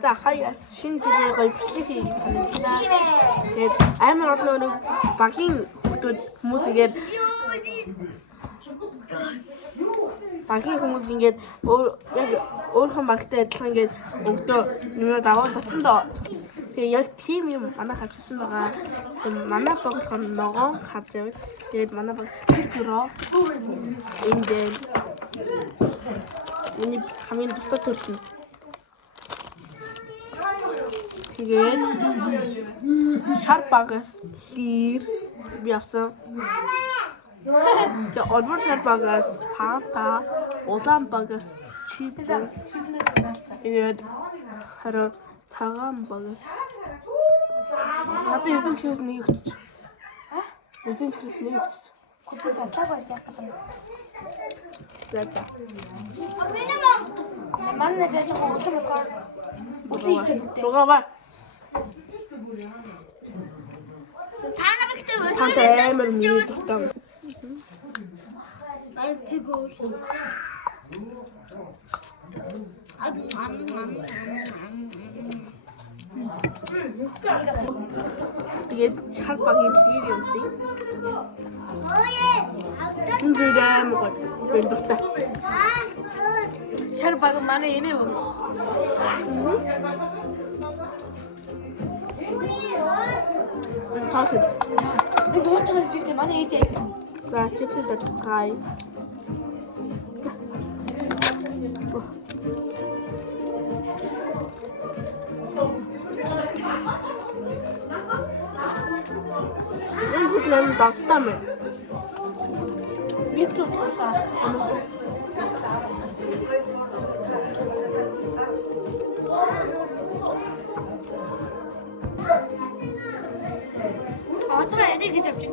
За хаяас шинэ жилийн гоё бичлэг хийж санагдана. Тэгээд амар олон нэг багийн хүмүүс ингээд яг өөрхөн багтай адилхан ингээд өгдөө юмнууд аваад утсандаа тэгээ яг тийм юм манай хавчсан байгаа. Манай багийнх нь ногоон харж байв. Тэгээд манай баг спикероо эндээ миний хамгийн дуртай төрөл нь. Тэгээд шар багаас лир би авсан. Тэгээд олбор шар багаас пата, улаан багаас чипс. Тэгээд хараа цагаан багаас надад эзэн чигээс нэг өгч. Эзэн чигээс нэг өгч. Купи татлаг байж яах гэдэг юм. За. Манай зэж хогдсон болохоор Рогава. Тантай амар миний дуртай. Баяр тэгвэл Тэгээд шар багийн лир юмсыг. Ингээм гоо бэлдэртэй. шар баг манай эмээ өг. Тасс. Би дууч байгаа гэж тийм манай ээж яг. За чипсээ татцгаая. Энэ бүтлэн давтам. Виктор сууса. Одоо энийг гэж авчих.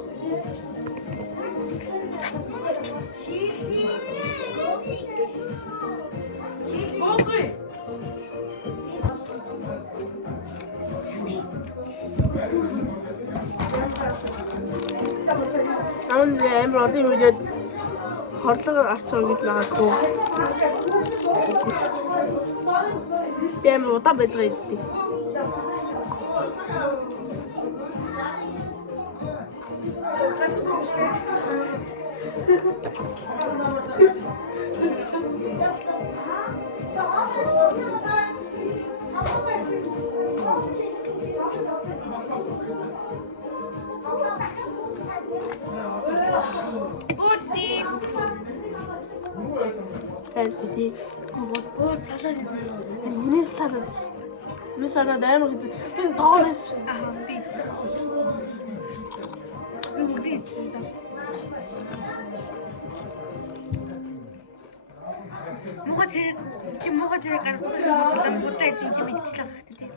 Окей. Намын амар олон видеод хордлого авчаа гэж магадгүй. Би амар удаа байж байгаа юм. Бууди. Тэнти. Бууд салаад. Миний салаад амар гэж. Би тоолж. Би. Бүгдий. Мохот зэрэг гарах юм бол хутаа чинь мэдчихлээ хат тий.